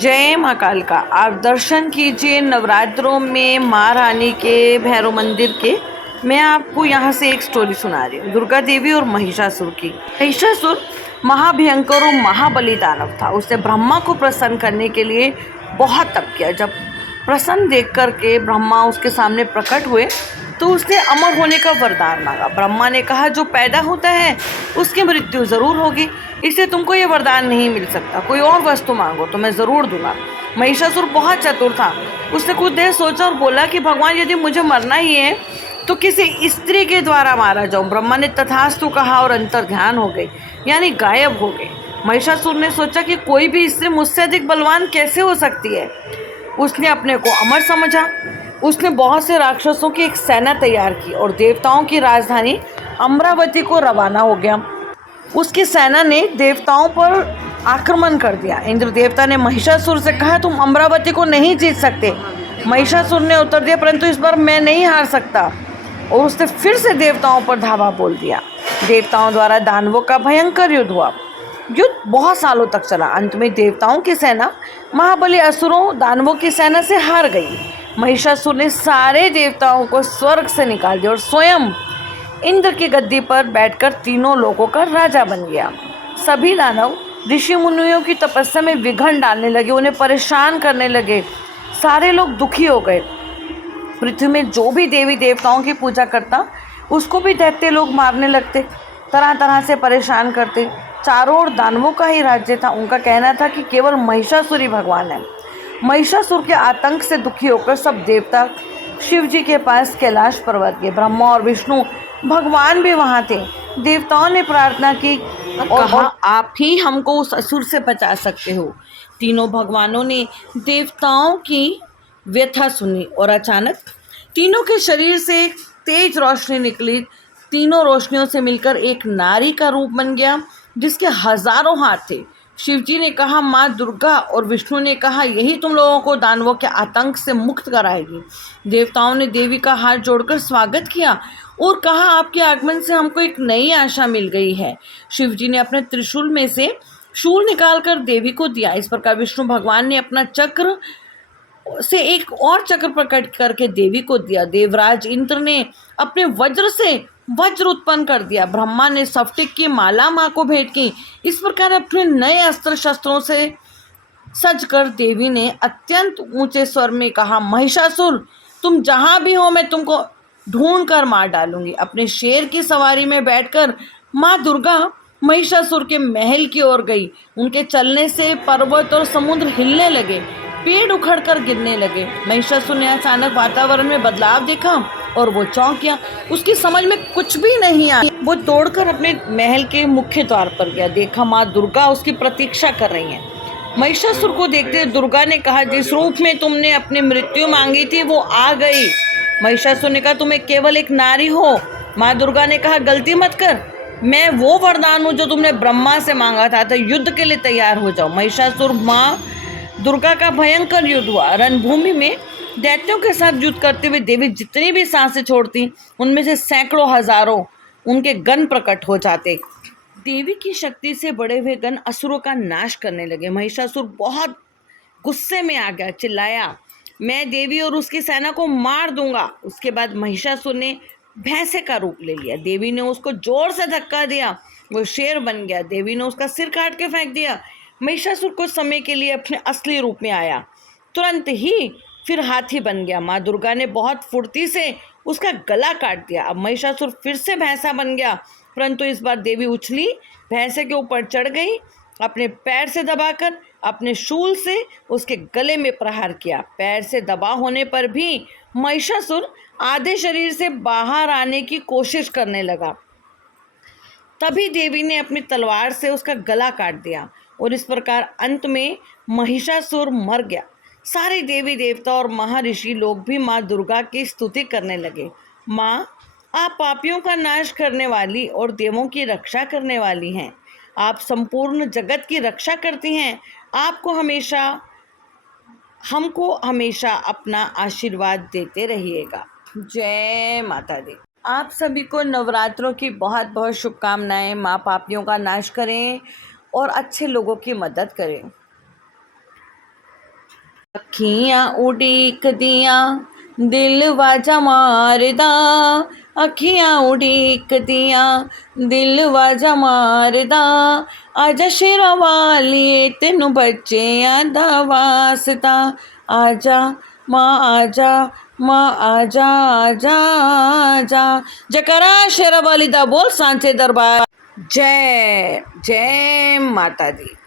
जय माँ कालका। आप दर्शन कीजिए नवरात्रों में माँ रानी के भैरव मंदिर के। मैं आपको यहाँ से एक स्टोरी सुना रही हूँ, दुर्गा देवी और महिषासुर की। महिषासुर महाभयंकर और महाबली दानव था। उसने ब्रह्मा को प्रसन्न करने के लिए बहुत तप किया। जब प्रसन्न देख करके ब्रह्मा उसके सामने प्रकट हुए तो उसने अमर होने का वरदान मांगा। ब्रह्मा ने कहा, जो पैदा होता है उसकी मृत्यु जरूर होगी, इसलिए तुमको ये वरदान नहीं मिल सकता। कोई और वस्तु मांगो तो मैं जरूर दूंगा। महिषासुर बहुत चतुर था। उसने कुछ देर सोचा और बोला कि भगवान, यदि मुझे मरना ही है तो किसी स्त्री के द्वारा मारा जाऊं। ब्रह्मा ने तथास्तु कहा और अंतर ध्यान हो गई, यानी गायब हो गए। महिषासुर ने सोचा कि कोई भी स्त्री मुझसे अधिक बलवान कैसे हो सकती है। उसने अपने को अमर समझा। उसने बहुत से राक्षसों की एक सेना तैयार की और देवताओं की राजधानी अमरावती को रवाना हो गया। उसकी सेना ने देवताओं पर आक्रमण कर दिया। इंद्र देवता ने महिषासुर से कहा, तुम अमरावती को नहीं जीत सकते। महिषासुर ने उत्तर दिया, परंतु इस बार मैं नहीं हार सकता। और उसने फिर से देवताओं पर धावा बोल दिया। देवताओं द्वारा दानवों का भयंकर युद्ध हुआ। युद्ध बहुत सालों तक चला। अंत में देवताओं की सेना महाबली असुरों दानवों की सेना से हार गई। महिषासुर ने सारे देवताओं को स्वर्ग से निकाल दिया और स्वयं इंद्र की गद्दी पर बैठकर तीनों लोगों का राजा बन गया। सभी दानव ऋषि मुनियों की तपस्या में विघ्न डालने लगे, उन्हें परेशान करने लगे। सारे लोग दुखी हो गए। पृथ्वी में जो भी देवी देवताओं की पूजा करता उसको भी दैत्य लोग मारने लगते, तरह तरह से परेशान करते। चारों ओर दानवों का ही राज्य था। उनका कहना था कि केवल महिषासुर ही भगवान है। महिषासुर के आतंक से दुखी होकर सब देवता शिव जी के पास कैलाश पर्वत गए। ब्रह्मा और विष्णु भगवान भी वहाँ थे। देवताओं ने प्रार्थना की और कहा, आप ही हमको उस असुर से बचा सकते हो। तीनों भगवानों ने देवताओं की व्यथा सुनी और अचानक तीनों के शरीर से एक तेज रोशनी निकली। तीनों रोशनियों से मिलकर एक नारी का रूप बन गया जिसके हजारों हाथ थे। शिवजी ने कहा, माँ दुर्गा, और विष्णु ने कहा, यही तुम लोगों को दानवों के आतंक से मुक्त कराएगी। देवताओं ने देवी का हाथ जोड़कर स्वागत किया और कहा, आपके आगमन से हमको एक नई आशा मिल गई है। शिवजी ने अपने त्रिशूल में से शूल निकालकर देवी को दिया। इस प्रकार विष्णु भगवान ने अपना चक्र से एक और चक्र प्रकट करके देवी को दिया। देवराज इंद्र ने अपने वज्र से वज्र उत्पन्न कर दिया। ब्रह्मा ने स्फटिक की माला माँ को भेंट की। इस प्रकार अपने नए अस्त्र शस्त्रों से सजकर देवी ने अत्यंत ऊंचे स्वर में कहा, महिषासुर, तुम जहां भी हो मैं तुमको ढूंढ कर मार डालूंगी। अपने शेर की सवारी में बैठकर माँ दुर्गा महिषासुर के महल की ओर गई। उनके चलने से पर्वत और समुद्र हिलने लगे, पेड़ उखड़कर गिरने लगे। महिषासुर ने अचानक वातावरण में बदलाव देखा और वो चौंक गया। उसकी समझ में कुछ भी नहीं आया। वो दौड़कर अपने महल के मुख्य द्वार पर गया। देखा माँ दुर्गा उसकी प्रतीक्षा कर रही हैं। महिषासुर को देखते दुर्गा ने कहा, जिस रूप में तुमने अपनी मृत्यु मांगी थी वो आ गई। महिषासुर ने कहा, तुम केवल एक नारी हो। माँ दुर्गा ने कहा, गलती मत कर, मैं वो वरदान हूँ जो तुमने ब्रह्मा से मांगा था, तो युद्ध के लिए तैयार हो जाओ। महिषासुर माँ दुर्गा का भयंकर युद्ध हुआ। रणभूमि में दैत्यों के साथ युद्ध करते हुए देवी जितनी भी सांसें छोड़ती उनमें से सैकड़ों हजारों उनके गण प्रकट हो जाते। देवी की शक्ति से बड़े हुए गण असुरों का नाश करने लगे। महिषासुर बहुत गुस्से में आ गया, चिल्लाया, मैं देवी और उसकी सेना को मार दूंगा। उसके बाद महिषासुर ने भैंसे का रूप ले लिया। देवी ने उसको जोर से धक्का दिया, वो शेर बन गया। देवी ने उसका सिर काट के फेंक दिया। महिषासुर कुछ समय के लिए अपने असली रूप में आया, तुरंत ही फिर हाथी बन गया। माँ दुर्गा ने बहुत फुर्ती से उसका गला काट दिया। अब महिषासुर फिर से भैंसा बन गया, परंतु इस बार देवी उछली, भैंसे के ऊपर चढ़ गई, अपने पैर से दबाकर अपने शूल से उसके गले में प्रहार किया। पैर से दबा होने पर भी महिषासुर आधे शरीर से बाहर आने की कोशिश करने लगा। तभी देवी ने अपनी तलवार से उसका गला काट दिया और इस प्रकार अंत में महिषासुर मर गया। सारे देवी देवता और महर्षि लोग भी माँ दुर्गा की स्तुति करने लगे। माँ, आप पापियों का नाश करने वाली और देवों की रक्षा करने वाली हैं। आप संपूर्ण जगत की रक्षा करती हैं। हमको हमेशा अपना आशीर्वाद देते रहिएगा। जय माता दी। आप सभी को नवरात्रों की बहुत बहुत शुभकामनाएं। माँ पापियों का नाश करें और अच्छे लोगों की मदद करें। अखियां उड़ीक दियां दिल वाजा मारदा, अखियां उड़ीक दियां दिल वाजा मारदा, आजा शेरा वालिए तेनू बच्चेआं दा वास्ता, आजा मां आजा मां आजा आजा आजा। जयकारा शेरा वाली दा बोल सांचे दरबार। जय जय माता दी।